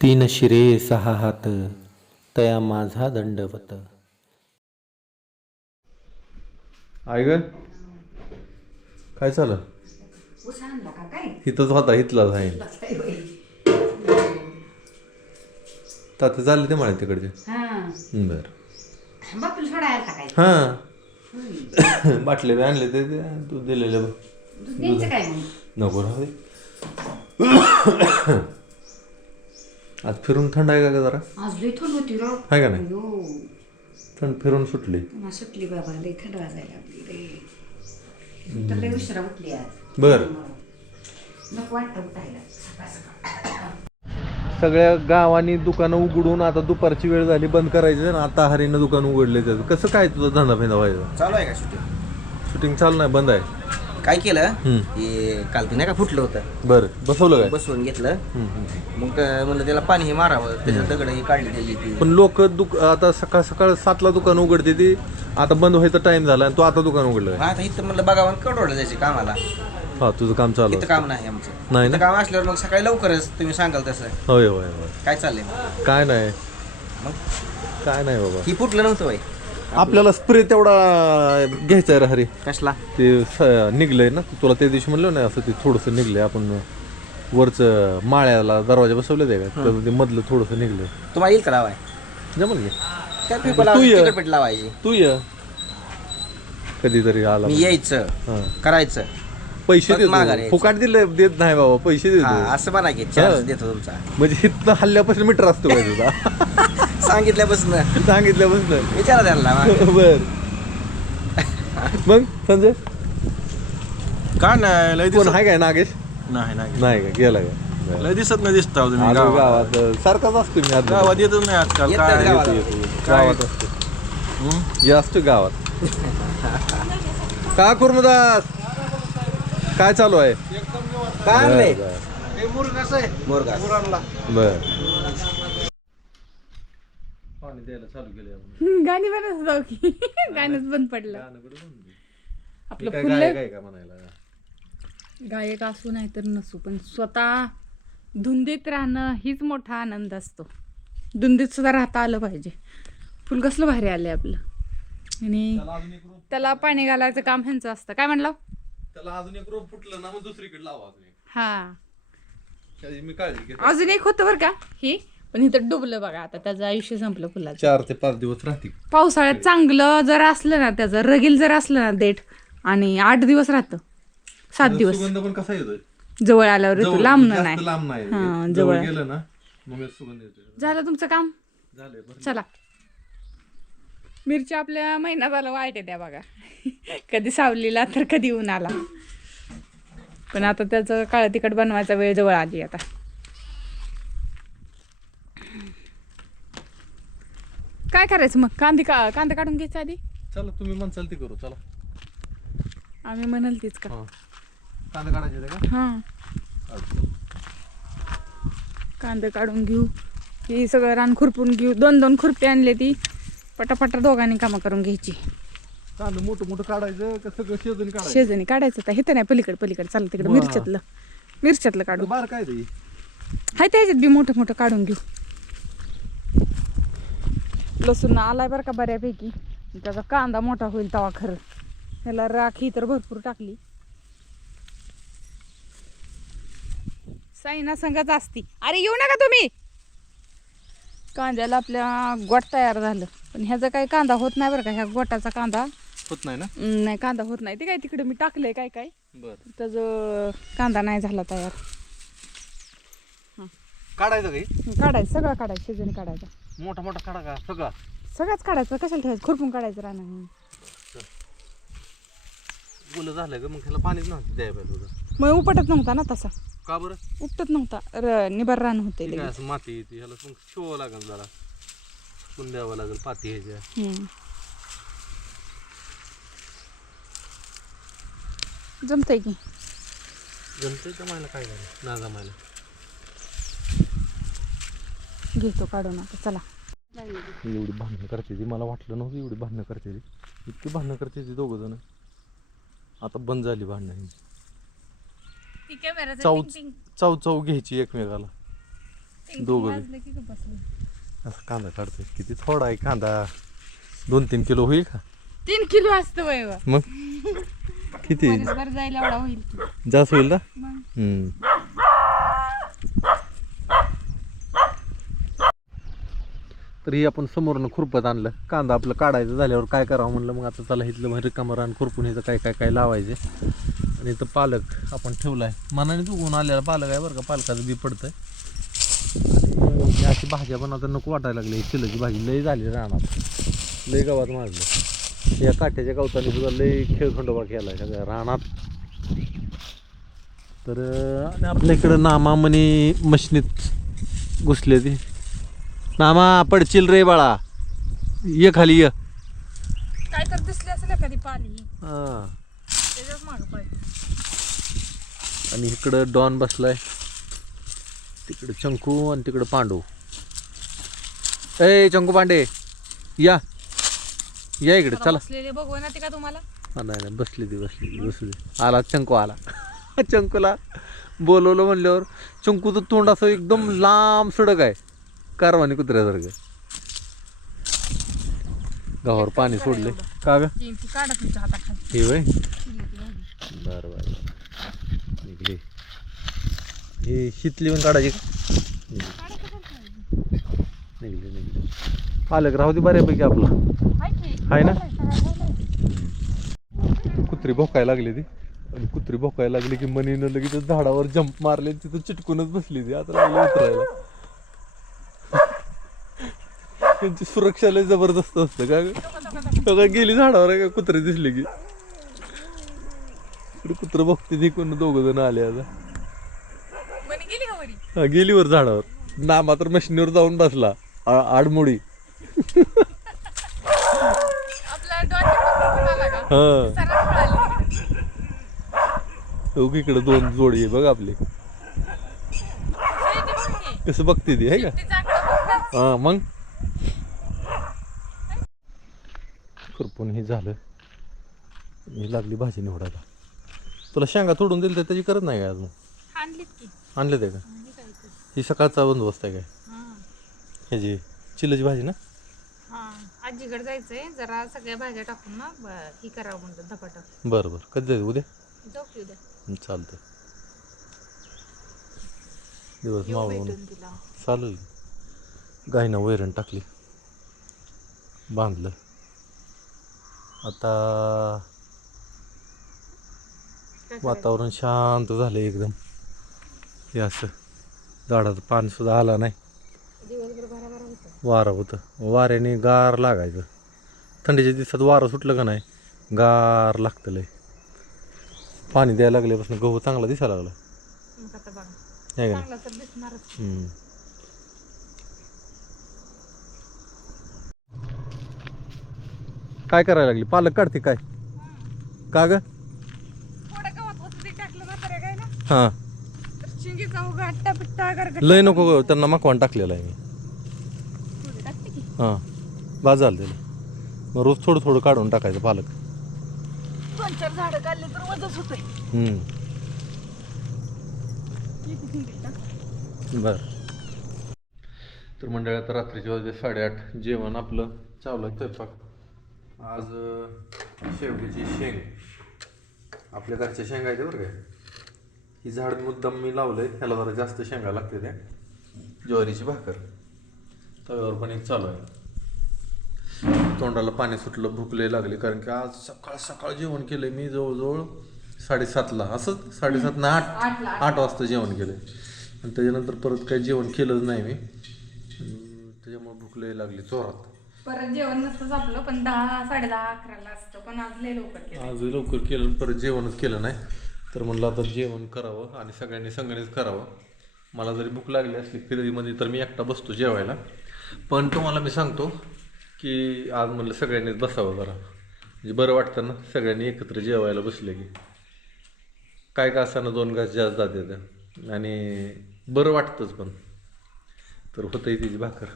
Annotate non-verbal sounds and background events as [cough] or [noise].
तीन शिरे सहा हात तया माझा दंडवत. आई ग? काय चालं इथंच होता इथलाच आहे काय बाई. ताते चालले ते मला तिकडचे. हा बर. हा. बाटले बी आणले ते ते तू दिलेले बघ. दूध मग? नको राहू दे. आज फिरून थंड आहे का ग जरा? आज लई थंड होती राव आहे का नाही? अयो. थंड फिरून सुटली. पुन्हा सुटली बाबा लई थंड वाजायला लागली रे. तर लई उशिरा उठली आज. बर. नको वाटतं उठायला. सकाळ सकाळ. सगळ्या गावांनी दुकानं उघडून आता दुपारची वेळ झाली बंद करायची ना आता हरीनं दुकान उघडले त्याचं. कसं काय तुझा धंदा फेंदा व्हायचा? चालू आहे का शूटिंग शूटिंग चालू नाही बंद आहे. काय केलं. ते काल ते नाही का फुटलं होतं. बर बसवलं काय? बसवून घेतलं. मग म्हणलं त्याला पाणी हे मारावं त्याच्यात दगड ही काढली ती. पण लोक दुक आता सकाळ सकाळ सातला दुकान उघडते ती आता बंद व्हायचा टाइम झाला आणि तू आता दुकान उघडलं मग आता इथं म्हणलं बघावं कडवडलं जायचे कामाला. हा तुझं काम चालू इथं काम नाही आमचं. नाही इथं ना? काम असल्यावर मग सकाळी लवकरच तुम्ही सांगाल तसं. होय होय होय. काय चाललंय? मग? काय नाही. मग? काय नाही बाबा. ही फुटलं नव्हतं बाई. आपल्याला स्प्रे तेवढा घ्यायचा आहे रे हरी. कसला? ते स- निघलंय ना. तुला त्या दिवशी म्हणलं ना असं ते थोडंसं निघलंय. आपण वरचं माळ्याला दरवाजा बसवले ते का? तर ते मधलं थोडंसं निघलंय. तुम्हाला येईल का लावाय? जमल घे त्या तू ये. लावायची. तू ये. कधीतरी आला मी यायचं. हा. करायचं. पैसे माघारी देतो. यायचं. फुकाट दिले देत नाही बाबा पैसे हा देतो असं म्हणा की चार्ज देतो तुमचा. म्हणजे इथनं हल्ल्यापासून मीटर असतो काय तुझा. सांगितल्यापासून. सांगितल्यापासून. विचारा त्यांना. [laughs] बर. मग संजय? का नाही लय कोण दिसत आहे काय नागेश? नाही नाही. नाही का? गेला का? लय दिसत नाही दिसता तुम्ही आलो गावात. गावात सारखाच असतो मी गावात येतच नाही आजकाल काय गावाला. येतो, येतो. गावात असतो. या असतो गावात. का कुर्मदास? काय चालू आहे? काय आणलंय बर, मोरगा बर. पाणी द्यायला चालू केले गाणी बनत जाऊ की. गाणंच बंद पडलं. आपलं काय फुलं का म्हणायला? गायक असू नाही तर नसू पण स्वतः धुंदीत राहणं हीच मोठा आनंद असतो. धुंदीत सुद्धा राहता आलं पाहिजे. फुल कसलं भारी आलंय आपलं. आणि त्याला पाणी घालायचं काम ह्यांचं असतं. काय म्हणलं? त्याला अजून एक रोप फुटलं ना मग दुसरीकडे लावा अजून एक. हा. त्याची मी काळजी घेतो. अजून एक होतं बरं का? ही? पण इथं डुबलं बघा आता त्याचं आयुष्य संपलं फुलाचं. चार ते पाच दिवस राहतील. पावसाळ्यात चांगलं जर असलं ना त्याचं रगील जर असलं ना देठ आणि आठ दिवस राहतं. सात दिवस. सुगंध पण कसा येतोय? जवळ आल्यावर येतो जवळ- लांब जास्त नाही. लांब नाही. हा, जवळ. जवळ. गेलं ना मग सुगंध येतोय. झालं तुमचं काम? झालंय बरं चला. मिरची आपल्या महिना झाला वाईट आहे त्या बघा. कधी सावलीला तर कधी उन्हाला. पण आता त्याचं काळं तिखट बनवायचा वेळ जवळ आली आता. काय करायचं मग? कांदे का कांदा काढून घ्यायचा आधी? चला तुम्ही म्हणसाल ती करू चला. आम्ही म्हणाल तीच का? हा. कांदा काढायचे का? हां. कांदे काढून घेऊ. ही सगळं रान खुरपून घेऊ. दोन दोन खुरपे आणले ती. पटापटा दोघांनी कामं करून घ्यायची. कांदा मोठं मोठं काढायचं का सगळं शेजून काढायचं? शेजारी काढायचं तर हे नाही पलीकडे पलीकडे. चाललं तिकडे. मिरच्यातलं. मिरच्यातलं काढू. बार काय ते. हाय त्याच्यात बी मोठं मोठं काढून घेऊ. लसूण आलाय बरं का बऱ्यापैकी. त्याचा कांदा मोठा होईल तवा खरं. ह्याला राखी तर भरपूर टाकली. साईना संघाच असती. अरे येऊ नका तुम्ही. कांद्याला आपल्या गोट तयार झालं. पण ह्याचा काही कांदा होत नाही बरं का. ह्या गोटाचा कांदा. होत नाही ना? नाही कांदा होत नाही. ते काय तिकडे मी टाकलंय काय काय. बर. त्याचं कांदा नाही झाला तयार. काढायचं काही काढायचं सगळं काढायचं शिजून काढायचं. मोठा मोठा काढा का? सगळा. सगळंच काढायचं. कशाला ठेवायचं? खुरपून काढायचं राहणं बोल झालं ग मग त्याला पाणीच नव्हतं द्यायला पाहिजे होतं. मग उपटत नव्हता ना तसा. का बरं? उपटत नव्हता. र निबर रान होते असं माती येते? ह्याला मग शिवावं लागेल जरा. फुल द्यावं लागेल पाती ह्याच्या. जमतंय की? जमतंय जमायला काय झालं? ना जमायला घेतो काढून आता चला. एवढी भांडणं करते ती. मला वाटलं नव्हतं एवढी भांडणं करते ती. इतकी भांडणं करते ती दोघं जण. आता बंद झाली भांडणं चाव चाव चाव घ्यायची एकमेकाला. दोघं. असं कांदा काढतोय. किती थोडा आहे कांदा. दोन तीन किलो होईल का? तीन किलो असतं. मग? किती. जास्त होईल ना मग हम्म. तर ही आपण समोरनं खुरपत आणलं. कांदा आपलं काढायचं झाल्यावर काय करावं म्हणलं मग आता चला इथलं मग रिकामं रान खुरपून ह्याचं काय काय काय लावायचे. आणि इथं पालक आपण ठेवलाय. मनाने उगवून आलेला पालक आहे बरं का पालकाचं बी पडतं आणि अशी भाज्या पण आता नको वाटायला लागली चिलाची भाजी लई झाली रानात. लई गावात मारलं या काट्याच्या गवताने सुद्धा लई खेळखंडोबा केला आहे सगळ्या रानात. तर आणि आपल्या इकडं नामामणी मशनीत घुसले ती नामा पडचिल रे बाळा. ये खाली ये. काय तर दिसली असेल एखादी पाली हां. त्याच्याच मागं पाहिजे. आणि इकडं डॉन बसलाय. तिकडं चंकू आणि तिकडं पांडू. ए चंकू पांडे या. या इकडे चला. बसलेले बघू ना ते का तुम्हाला? हा, नाही नाही बसली ती बसली ती बसली आला चंकू आला. [laughs] चंकूला बोलवलं म्हणल्यावर चंकूचं तोंड असं एकदम लांब सडक आहे. कारवानी कुत्र्यासारखं. गावावर पाणी सोडले का ग? ती ती काढा तुमच्या हाताखाली. हे वय? चिली ती भाजी. बरं बरं. निघली. हे शीतली पण काढायची. का? निघली निघली. पालक राहू दे बऱ्यापैकी आपला. हाय ना? कुत्री भोकायला लागली ती. आणि कुत्री भोकायला लागली की मनीनं लगेच झाडावर जंप मारले तिथं चिटकूनच बसली ती. आता लागली उतरायला. त्यांची सुरक्षा लय जबरदस्त असतं का काय गेली झाडावर आहे का? कुत्रे दिसले की. इकडे कुत्र बघते ती कोण दोघ जण आले आता. हा, गेली वर झाडावर. नामा तर मशिनीवर जाऊन बसला. आडमुडी. हा. इकडे दोन जोडी आहे बघ आपली. कसं बघते ती आहे का. हा मग? खुरपून हे झालं. ही लागली भाजी निवडायला तुला शेंगा तोडून दिली तर त्याची करत नाही काय अजून आणले ते का. ही सकाळचा बंदोबस्त आहे काय? हा. ह्याची चिल्ल्याची भाजी ना? हा आजीकडे जायचंय. जरा सगळ्या भाज्या टाकून ना ही करावं म्हणतात धपाटा. बरं बरं. कधी जायचं? उद्या? जाऊ की उद्या. चालतंय. दिवस मावळून. चालेल. गायनं वैरण टाकली. बांधलं. आता? वातावरण शांत झालं एकदम. हे असं झाडाचं पान सुद्धा आला नाही. वारं होतं. वाऱ्याने गार लागायचं. थंडीच्या दिवसात वारं सुटलं का नाही? गार लागतं लय. पाणी द्यायला लागल्यापासून गहू चांगला दिसायला लागला. आहे का नाही चांगला तर दिसणारच हम्म. काय करायला लागली? पालक काढते काय? का ग? हां लय नको गं, त्यांना मकवान टाकलेला आहे मी. हां. बाद झालं त्याला. मग रोज थोडं थोडं काढून टाकायचं पालक. दोन चार झाडं काढले तर वजच होतंय. हम्म. किती शिंगी टाक. बर. तर मंडळी आता रात्रीचे वाजले साडेआठ. जेवण आपलं चावलं स्वयंपाक. आज शेवग्याची शेंग. आपल्या घरच्या शेंगा आहेत बरं काय ही झाड मुद्दाम मी लावलंय. ह्याला जरा जास्त शेंगा लागते त्या. ज्वारीची भाकर. तव्यावर पण एक चालू आहे. तोंडाला पाणी सुटलं भूक लय लागली. कारण की आज सकाळ सकाळ जेवण केलंय मी जवळजवळ साडेसातला. असंच साडेसात ना आठ? आठ वाजता जेवण केलंय. आणि त्याच्यानंतर परत काही जेवण केलंच नाही मी. त्याच्यामुळे भूक लय लागली जोरात. परत जेवण नसतंच आपलं पण दहा साडे दहा अकराला असतं. पण आज लय लवकर केलं. आज लवकर केलं परत जेवणच केलं नाही. तर म्हणलं आता जेवण करावं आणि सगळ्यांनी संगणीच करावं. मला जरी भूक लागली असली फिरतीमध्ये तर मी एकटा बसतो जेवायला. पण तुम्हाला मी सांगतो की आज म्हणलं सगळ्यांनीच बसावं जरा. म्हणजे बरं वाटतं ना सगळ्यांनी एकत्र जेवायला बसले की. काय का असताना दोन घास जास्त जाते आणि बरं वाटतंच पण. तर होतंही तिची भाकर.